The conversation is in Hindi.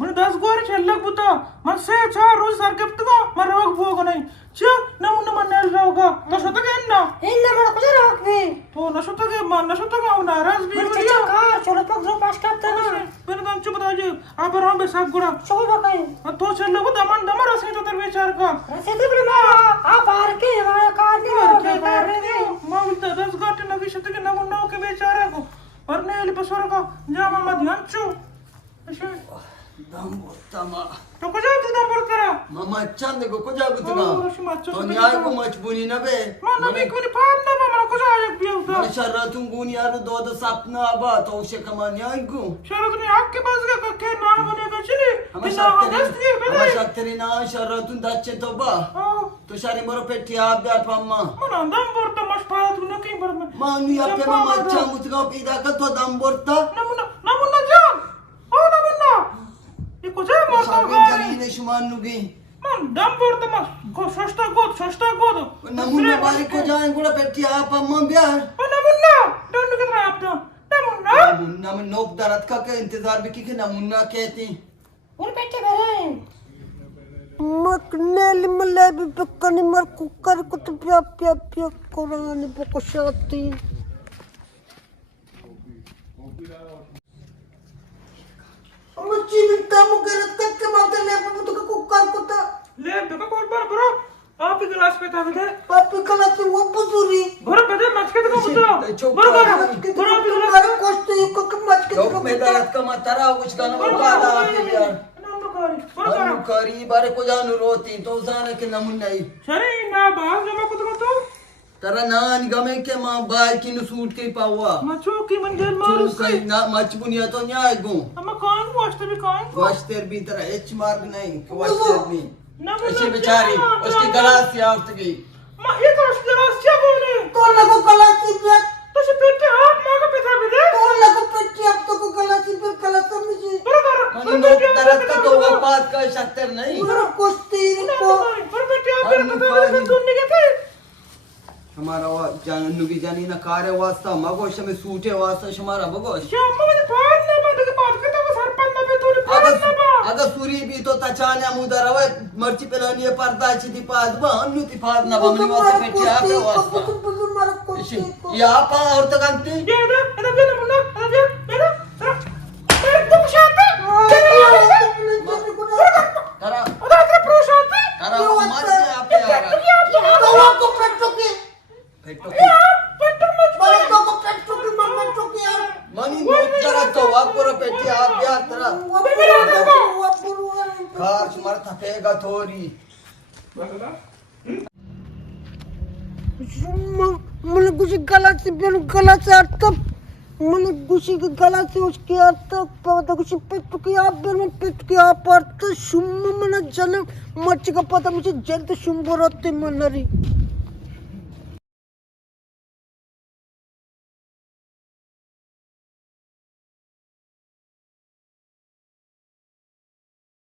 मन 10 गोरे छल्लक बुता मन से 4 रोज सरकप्तगा मन रोग भोग नाही च नमुना मन नेल रोगा तो शतके ना इन्ना मन कुछ रोग भी तो नशतके मन नशतगा उना राज भी चचा का चलो पग जो पास करता ना पण काम चुप दाजे आप राम बे सब गुड़ा सब बकाई तो छल्लक बुता मन दमर से तो तर बेचार का से तो बड़ा आ बाहर के हमारा कार नहीं कर रहे मां बोलता 10 गाटे नवी शतके नमुना के बेचारे को पर नेल बसर का जा मामा ध्यान चु Dambutama. तो कजा तू दंबर करा Mama chande ko koja butuga. तो To nyai ko machbuni na be. मन भी कोनी फाड़ ना मामा कजा आया पिया उता Mashara tunguni aru do do sapna aba to she kama nyai ko. शरद ने आग के पास गया के ना बनेगा चली Ama बिना दस्त के shakteri. बने Ama shakteri na shara tun dache to ba. To shari moro petti abya pamma. मन दंबर तो मस फाड़ तू न कहीं पर में Mami ape mama chamutuga pida ka to damborta. नमुना जान ओ नमुना ये कजा मरता Shabi है jali ne shumanugi. मन दंबर तो मस को सस्ता गोद Namuna bari ko jaen gura petti apamma bya. ओ नमुना डोंट के रहा आप तो नमुना Namun nok darat ka ke intizar bi ki namuna कहती. उन बेटे मेरे मकनेल मले भी पकनी मर कुकर को तो प्या प्या प्या कोरानी पकोशाती मच्छी बिट्टा मुकरत तक के माते ले पे तो कुकर को तो ले देखो कौन बरो आप ही गिलास पे था बेटे पापी कला से वो पुसूरी बरो बेटे मच के तो बुता बरो बरो आप ही गिलास कोस्ट को मच के Yok medarat ka matara uch gana bada ape yar. बरो Anu kari bare ko janu roti to zana ke namunai. सरे ना बाहर जमा कुछ तो Tara nan game ke ma bai kinu suit ke pawa. मचो की मंदिर मार Tu kai na mach bunia to nyai go. हम कौन वास्ते भी कौन Washter bi tara h mark nahi ke washter bi. नमुना Aise बेचारी उसकी गलास याफ्त गई. मां ये तो उसके गिलास क्या बोले तो लगो कला की प्या तो से पेटे हाथ मां का पेटा भी दे तो लगो पेटी अब तो को कला की पे कला समझी बरो Mani nok darat ka to wapat ka shakter nahi. बरो कोस्ती को बरो बेटे आप तो सुनने के थे हमारा वा जानु की जानी ना कार्य वास्ता मगोश में सूटे वास्ता हमारा मगोश. शाम में फाड़ ना बंद के बात के तो सरपंच ना भी थोड़ी फाड़ ना बा अगर सूरी भी तो तचाने मुदर हवे मर्ची पेलानी पर्दा चिति पाद बा अन्नु ति पाद ना बमनी वास्ता पेटी आपे वास्ता. या पा और तक अंती ये ना ये नमुना ये मेरा मेरे को शांति करा उधर के प्रोशांति करा मत आपे यार फेटो मनी नोट जरा तो वाकोर पेटी आप यार तरा खास मर थकेगा थोड़ी मैंने कुछ गलत से अर्थ मैंने कुछ गलत से उसके अर्थ पता कुछ पेट की आप में पेट की आप अर्थ शुम मैंने जन्म मच का पता मुझे जल्द शुंभ रहते मनरी